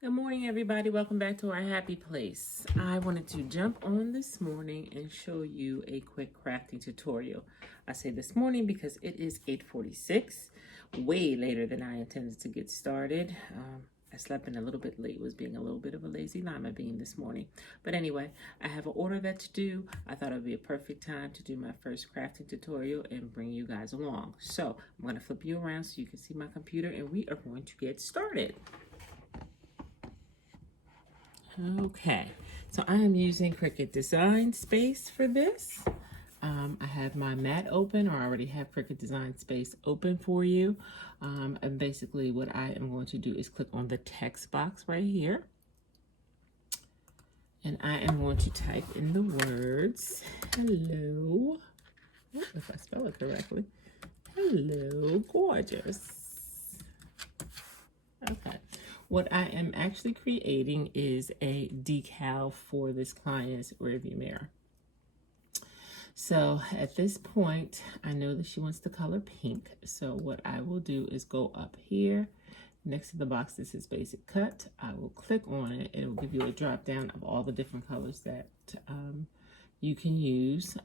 Good morning, everybody. Welcome back to our happy place. I wanted to jump on this morning and show you a quick crafting tutorial. I say this morning because it is 8:46, way later than I intended to get started. I slept in a little bit late, was being a little bit of a lazy llama being this morning. But anyway, I have an order that to do. I thought it would be a perfect time to do my first crafting tutorial and bring you guys along. So I'm going to flip you around so you can see my computer and we are going to get started. Okay, so I am using Cricut Design Space for this. I have my mat open, or I already have Cricut Design Space open for you. And basically what I am going to do is click on the text box right here. And I am going to type in the words, hello, if I spell it correctly, hello, gorgeous. Okay. What I am actually creating is a decal for this client's rearview mirror. So at this point, I know that she wants the color pink. So what I will do is go up here next to the box that says basic cut. I will click on it and it will give you a drop down of all the different colors that you can use.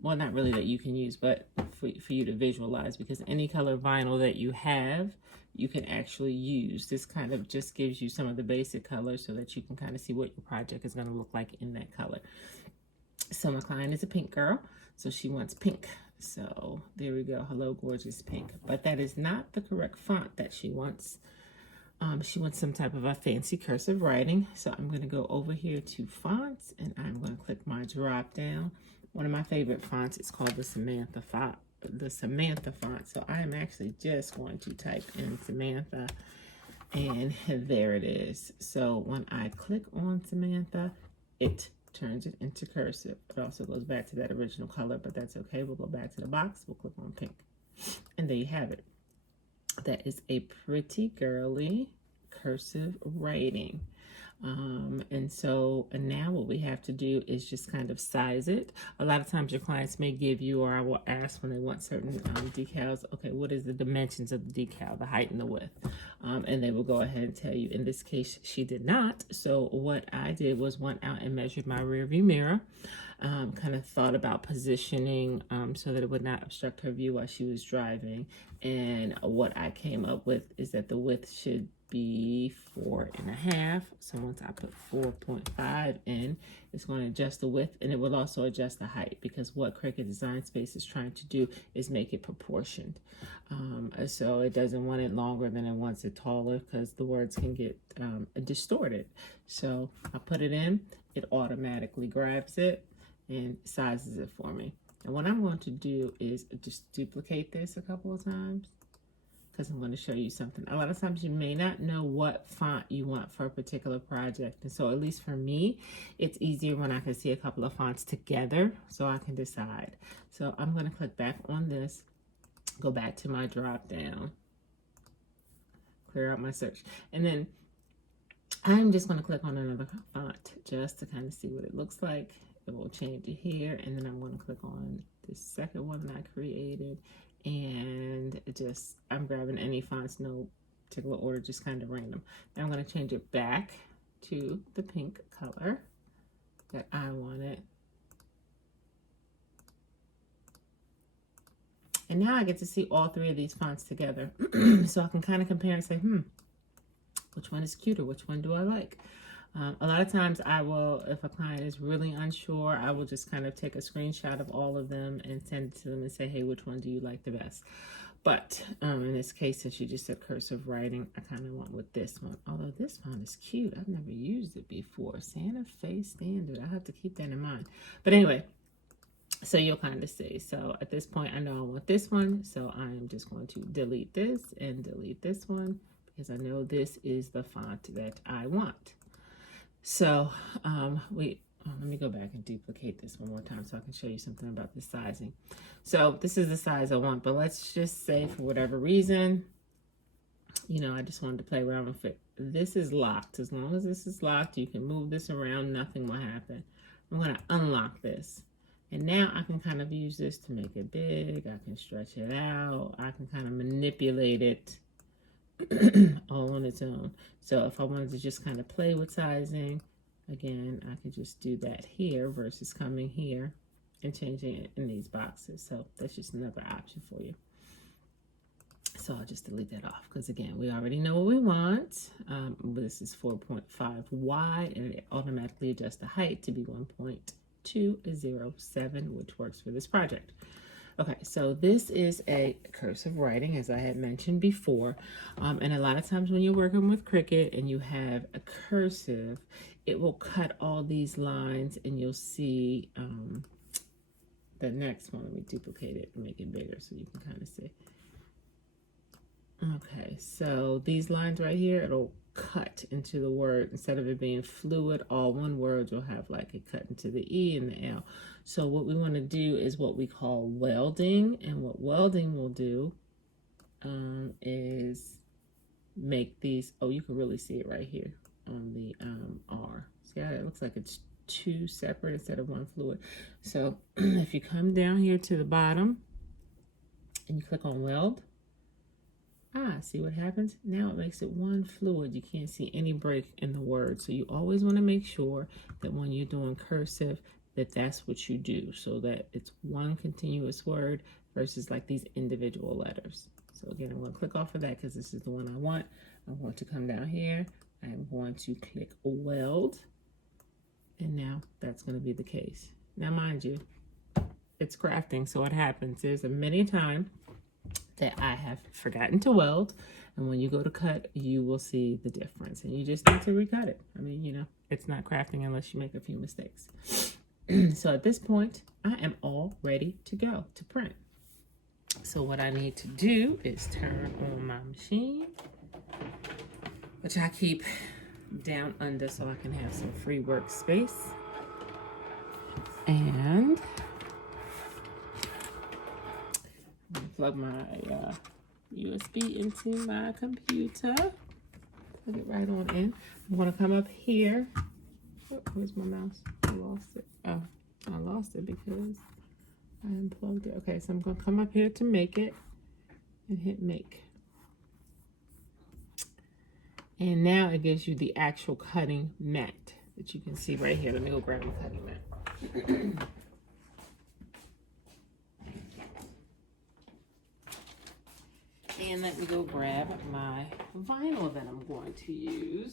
Well, not really that you can use, but for you to visualize, because any color vinyl that you have, you can actually use. This kind of just gives you some of the basic colors so that you can kind of see what your project is going to look like in that color. So my client is a pink girl, so she wants pink. So there we go, hello gorgeous pink. But that is not the correct font that she wants. She wants some type of a fancy cursive writing. So I'm going to go over here to fonts and I'm going to click my drop down. One of my favorite fonts is called the Samantha font. So I am actually just going to type in Samantha and there it is. So when I click on Samantha, it turns it into cursive. It also goes back to that original color, but that's okay. We'll go back to the box. We'll click on pink. And there you have it. That is a pretty girly cursive writing. And now what we have to do is just kind of size it. A lot of times your clients may give you, or I will ask when they want certain decals, okay, what is the dimensions of the decal, the height and the width? And they will go ahead and tell you. In this case, she did not. So what I did was went out and measured my rear view mirror. Kind of thought about positioning so that it would not obstruct her view while she was driving. And what I came up with is that the width should be 4.5. So once I put 4.5 in, it's going to adjust the width and it will also adjust the height, because what Cricut Design Space is trying to do is make it proportioned. So it doesn't want it longer than it wants it taller, because the words can get distorted. So I put it in, it automatically grabs it and sizes it for me. And what I'm going to do is just duplicate this a couple of times, because I'm going to show you something. A lot of times you may not know what font you want for a particular project. And so at least for me, it's easier when I can see a couple of fonts together so I can decide. So I'm going to click back on this, go back to my drop down, clear out my search. And then I'm just going to click on another font just to kind of see what it looks like. It will change it here, and then I'm going to click on the second one that I created, and I'm grabbing any fonts, no particular order, just kind of random. Now I'm going to change it back to the pink color that I wanted. And now I get to see all three of these fonts together. So I can kind of compare and say, which one is cuter? Which one do I like? A lot of times I will, if a client is really unsure, I will just kind of take a screenshot of all of them and send it to them and say, hey, which one do you like the best? But in this case, since you just said cursive writing, I kind of went with this one. Although this font is cute. I've never used it before. Santa Fe Standard. I have to keep that in mind. But anyway, so you'll kind of see. So at this point, I know I want this one. So I am just going to delete this and delete this one, because I know this is the font that I want. So let me go back and duplicate this one more time so I can show you something about the sizing. So this is the size I want, but let's just say for whatever reason, I just wanted to play around with it. This is locked. As long as this is locked, you can move this around, nothing will happen. I'm going to unlock this. And now I can kind of use this to make it big. I can stretch it out. I can kind of manipulate it all on its own. So if I wanted to just kind of play with sizing, again, I could just do that here versus coming here and changing it in these boxes. So that's just another option for you. So I'll just delete that off because, again, we already know what we want. This is 4.5 wide, and it automatically adjusts the height to be 1.207, which works for this project. Okay, so this is a cursive writing, as I had mentioned before. And a lot of times when you're working with Cricut and you have a cursive, it will cut all these lines, and you'll see the next one. Let me duplicate it and make it bigger so you can kind of see. Okay, so these lines right here, it'll cut into the word. Instead of it being fluid, all one word, you'll have like it cut into the E and the L. So what we want to do is what we call welding. And what welding will do is make these, oh, you can really see it right here on the R. See how it looks like it's two separate instead of one fluid. So if you come down here to the bottom and you click on weld, see what happens? Now it makes it one fluid. You can't see any break in the word. So you always want to make sure that when you're doing cursive, that that's what you do, so that it's one continuous word versus like these individual letters. So again, I'm going to click off of that because this is the one I want. I'm going to come down here. I'm going to click weld. And now that's going to be the case. Now, mind you, it's crafting, so what happens is many times that I have forgotten to weld, and when you go to cut, you will see the difference, and you just need to recut it. I mean, you know, it's not crafting unless you make a few mistakes. So at this point, I am all ready to go to print. So what I need to do is turn on my machine, which I keep down under so I can have some free workspace. And plug my USB into my computer. Plug it right on in. I'm going to come up here. Oh, where's my mouse? I lost it. Oh, I lost it because I unplugged it. Okay, so I'm going to come up here to make it and hit make. And now it gives you the actual cutting mat that you can see right here. Let me go grab my cutting mat. And let me go grab my vinyl that I'm going to use.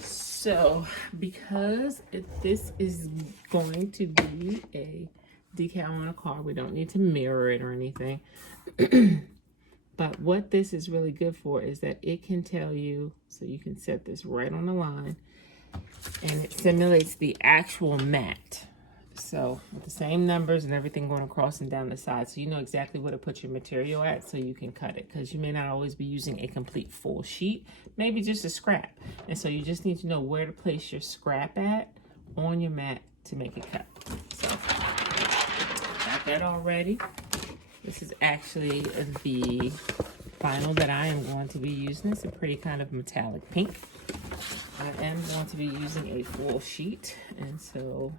So, because this is going to be a decal on a car, we don't need to mirror it or anything. But what this is really good for is that it can tell you, so you can set this right on the line, and it simulates the actual mat. So with the same numbers and everything going across and down the side, so you know exactly where to put your material at so you can cut it, because you may not always be using a complete full sheet, maybe just a scrap. And so you just need to know where to place your scrap at on your mat to make it cut. So got that all ready. This is actually the vinyl that I am going to be using. It's a pretty kind of metallic pink. I am going to be using a full sheet, and so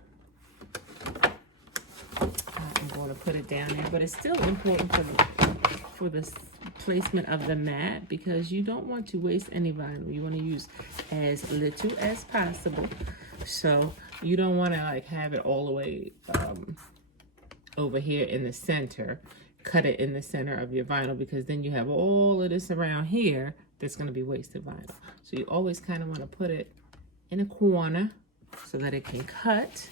I'm going to put it down there. But it's still important for the placement of the mat, because you don't want to waste any vinyl. You want to use as little as possible. So you don't want to like have it all the way over here in the center. Cut it in the center of your vinyl, because then you have all of this around here that's going to be wasted vinyl. So you always kind of want to put it in a corner so that it can cut,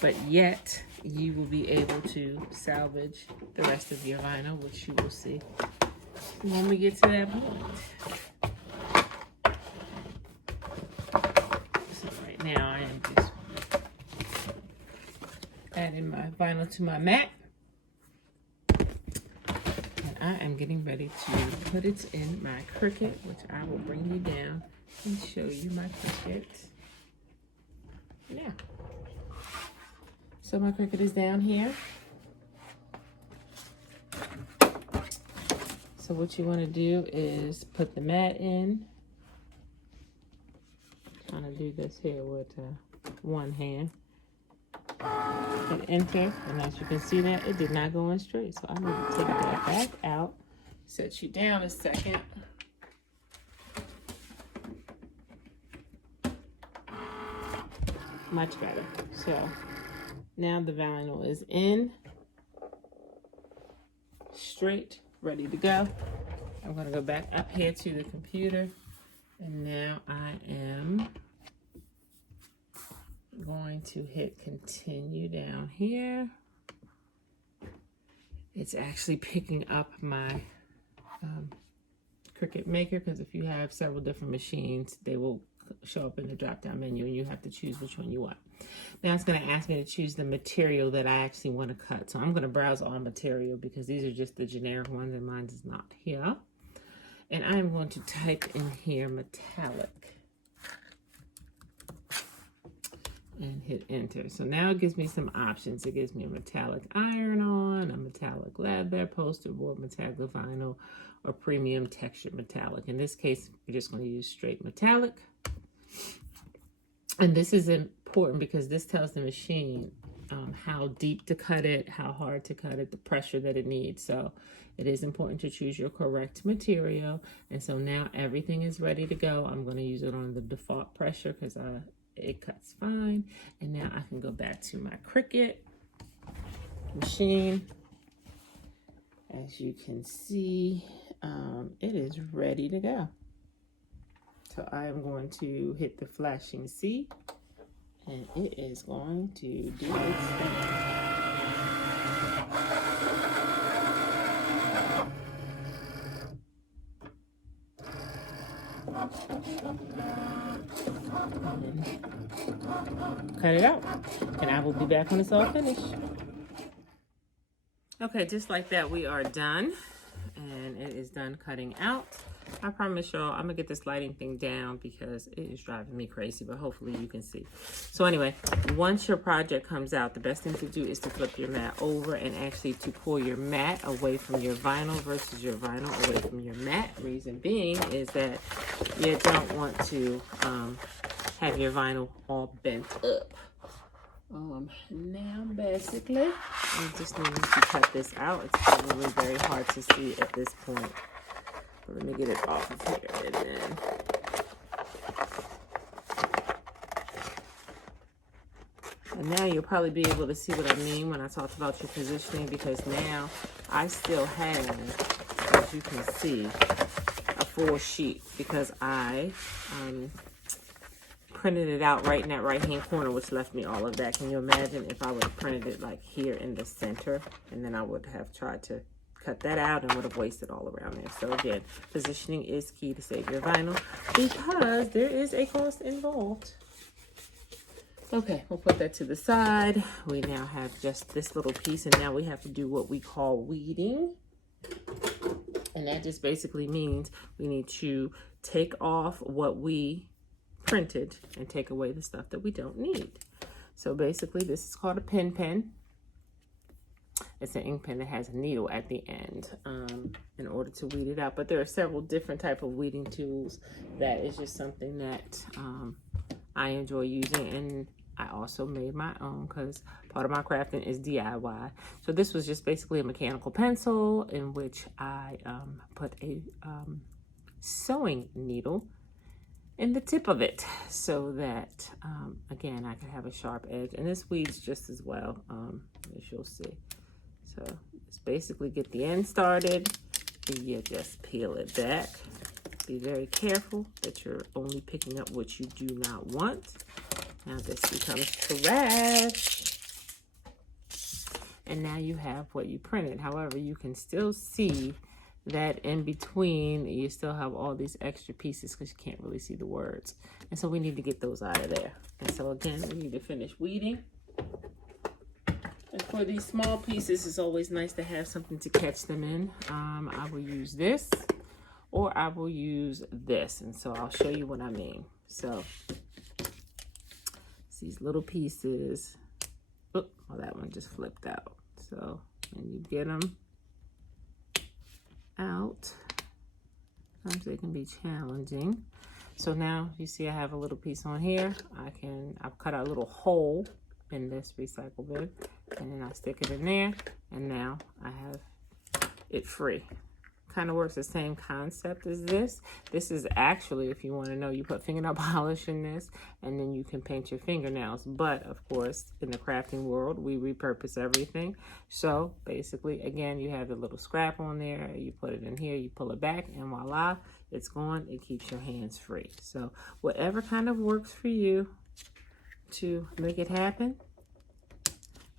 but yet you will be able to salvage the rest of your vinyl, which you will see when we get to that point. So right now I am just adding my vinyl to my mat. I am getting ready to put it in my Cricut, which I will bring you down and show you my Cricut now. So my Cricut is down here. So what you want to do is put the mat in. Kind of do this here with one hand. Hit enter, and as you can see that it did not go in straight. So I'm going to take that back out, set you down a second. Much better. So now the vinyl is in, straight, ready to go. I'm going to go back up here to the computer, and now I am going to hit continue down here. It's actually picking up my Cricut Maker, because if you have several different machines, they will show up in the drop down menu and you have to choose which one you want. Now it's going to ask me to choose the material that I actually want to cut. So I'm going to browse all material because these are just the generic ones and mine is not here. And I'm going to type in here metallic and hit enter. So now it gives me some options. It gives me a metallic iron-on, a metallic leather, poster board, metallic vinyl, or premium textured metallic. In this case, we're just going to use straight metallic. And this is important because this tells the machine how deep to cut it, how hard to cut it, the pressure that it needs. So it is important to choose your correct material. And so now everything is ready to go. I'm going to use it on the default pressure because it cuts fine. And now I can go back to my Cricut machine. As you can see, it is ready to go. So I am going to hit the flashing C, and it is going to do its thing. Cut it out, and I will be back when it's all finished. Okay, just like that, we are done, and it is done cutting out. I promise y'all, I'm gonna get this lighting thing down because it is driving me crazy, but hopefully you can see. So anyway, once your project comes out, the best thing to do is to flip your mat over and actually to pull your mat away from your vinyl versus your vinyl away from your mat. Reason being is that you don't want to have your vinyl all bent up. Now basically, I just need to cut this out. It's probably very hard to see at this point. Let me get it off of here, and then now you'll probably be able to see what I mean when I talked about your positioning, because now I still have, as you can see, a full sheet because I printed it out right in that right hand corner, which left me all of that. Can you imagine if I would have printed it like here in the center, and then I would have tried to cut that out and would have wasted all around there. So again, positioning is key to save your vinyl because there is a cost involved. Okay, we'll put that to the side. We now have just this little piece, and now we have to do what we call weeding. And that just basically means we need to take off what we printed and take away the stuff that we don't need. So basically this is called a pen. It's an ink pen that has a needle at the end in order to weed it out. But there are several different type of weeding tools. That is just something that I enjoy using, and I also made my own because part of my crafting is DIY. So this was just basically a mechanical pencil in which I put a sewing needle in the tip of it so that, again, I could have a sharp edge. And this weeds just as well, as you'll see. So just basically get the end started, and you just peel it back. Be very careful that you're only picking up what you do not want. Now this becomes trash. And now you have what you printed. However, you can still see that in between, you still have all these extra pieces because you can't really see the words. And so we need to get those out of there. And so again, we need to finish weeding. And for these small pieces, it's always nice to have something to catch them in. I will use this, or I will use this. And so I'll show you what I mean. So these little pieces. Oh, well, that one just flipped out. So when you get them out, sometimes they can be challenging. So now you see I have a little piece on here. I've cut out a little hole in this recycle bin, and then I stick it in there, and now I have it free. Kind of works the same concept as this. This is actually, if you want to know, you put fingernail polish in this, and then you can paint your fingernails. But of course, in the crafting world, we repurpose everything. So basically, again, you have the little scrap on there. You put it in here, you pull it back, and voila, it's gone. It keeps your hands free. So whatever kind of works for you to make it happen.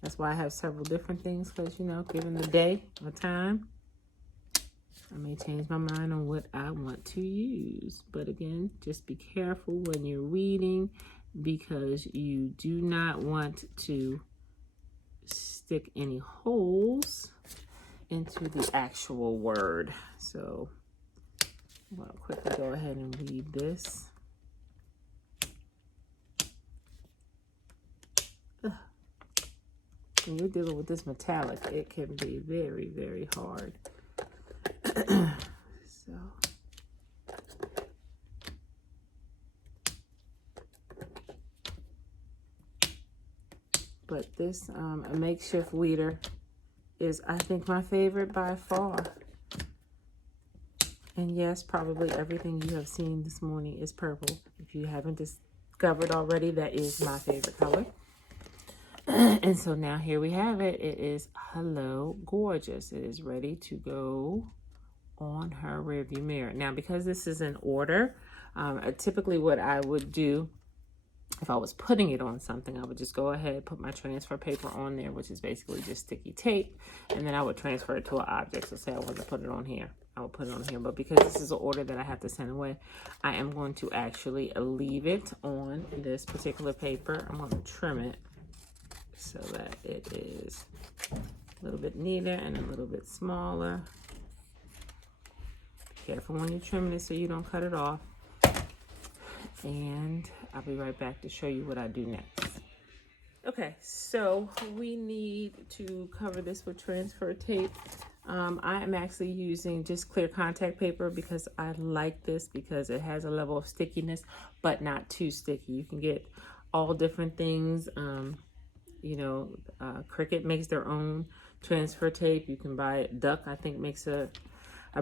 That's why I have several different things, because, you know, given the day or time, I may change my mind on what I want to use. But again, just be careful when you're reading, because you do not want to stick any holes into the actual word. So I'm going to quickly go ahead and read this. When you're dealing with this metallic, it can be very, very hard. So, but this a makeshift weeder is, I think, my favorite by far. And yes, probably everything you have seen this morning is purple. If you haven't discovered already, that is my favorite color. And so now here we have it. It is Hello Gorgeous. It is ready to go on her rearview mirror. Now, because this is in order, typically what I would do if I was putting it on something, I would just go ahead, put my transfer paper on there, which is basically just sticky tape, and then I would transfer it to an object. So say I want to put it on here, I would put it on here. But because this is an order that I have to send away, I am going to actually leave it on this particular paper. I'm going to trim it so that it is a little bit neater and a little bit smaller. Be careful when you're trimming it so you don't cut it off. And I'll be right back to show you what I do next. Okay, so we need to cover this with transfer tape. I am actually using just clear contact paper because I like this, because it has a level of stickiness, but not too sticky. You can get all different things. You know, Cricut makes their own transfer tape. You can buy it. Duck, I think, makes a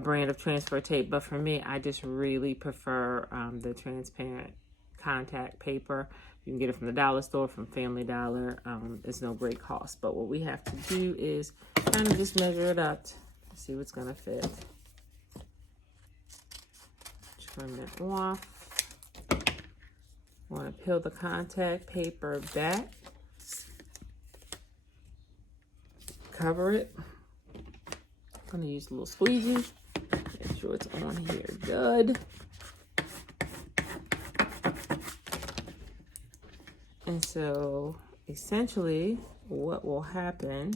brand of transfer tape. But for me, I just really prefer the transparent contact paper. You can get it from the dollar store, from Family Dollar. It's no great cost. But what we have to do is kind of just measure it up to see what's going to fit. Trim it off. Want to peel the contact paper back. Cover it. I'm going to use a little squeegee. Make sure it's on here good. And so essentially what will happen,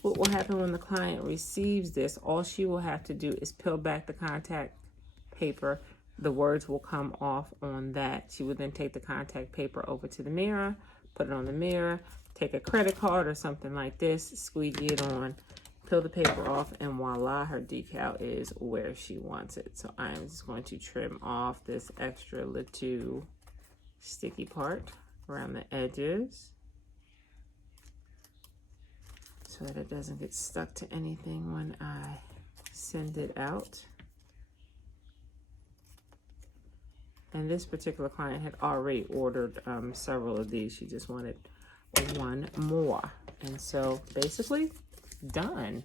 what will happen when the client receives this, all she will have to do is peel back the contact paper. The words will come off on that. She would then take the contact paper over to the mirror, put it on the mirror, take a credit card or something like this, squeegee it on, peel the paper off, and voila, her decal is where she wants it. So I'm just going to trim off this extra little sticky part around the edges so that it doesn't get stuck to anything when I send it out. And this particular client had already ordered several of these. She just wanted one more. And so basically, done.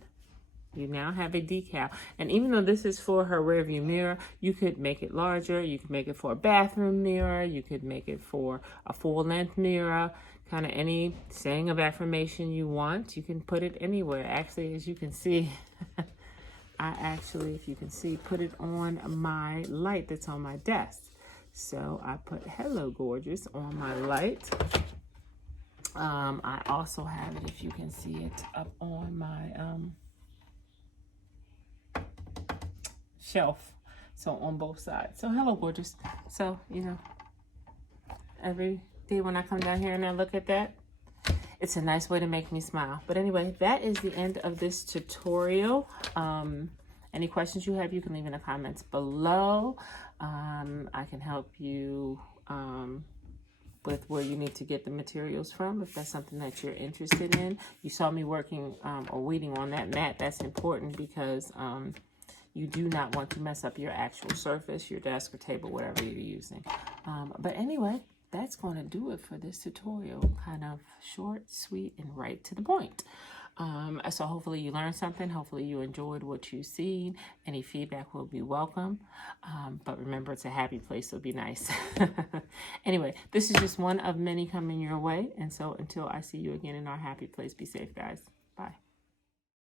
You now have a decal. And even though this is for her rearview mirror, you could make it larger. You could make it for a bathroom mirror. You could make it for a full-length mirror. Kind of any saying of affirmation you want. You can put it anywhere. Actually, as you can see, I actually, if you can see, put it on my light that's on my desk. So I put Hello Gorgeous on my light. I also have it, if you can see it, up on my shelf. So on both sides. So Hello Gorgeous. So, you know, every day when I come down here and I look at that, It's a nice way to make me smile. But anyway, that is the end of this tutorial. Any questions you have, you can leave in the comments below. I can help you with where you need to get the materials from, if that's something that you're interested in. You saw me working or weeding on that mat. That's important because you do not want to mess up your actual surface, your desk or table, whatever you're using. But anyway, that's going to do it for this tutorial. Kind of short, sweet, and right to the point. So hopefully you learned something. Hopefully you enjoyed what you've seen. Any feedback will be welcome. But remember, it's a happy place, so be nice. Anyway, this is just one of many coming your way. And so until I see you again in our happy place, be safe, guys. Bye.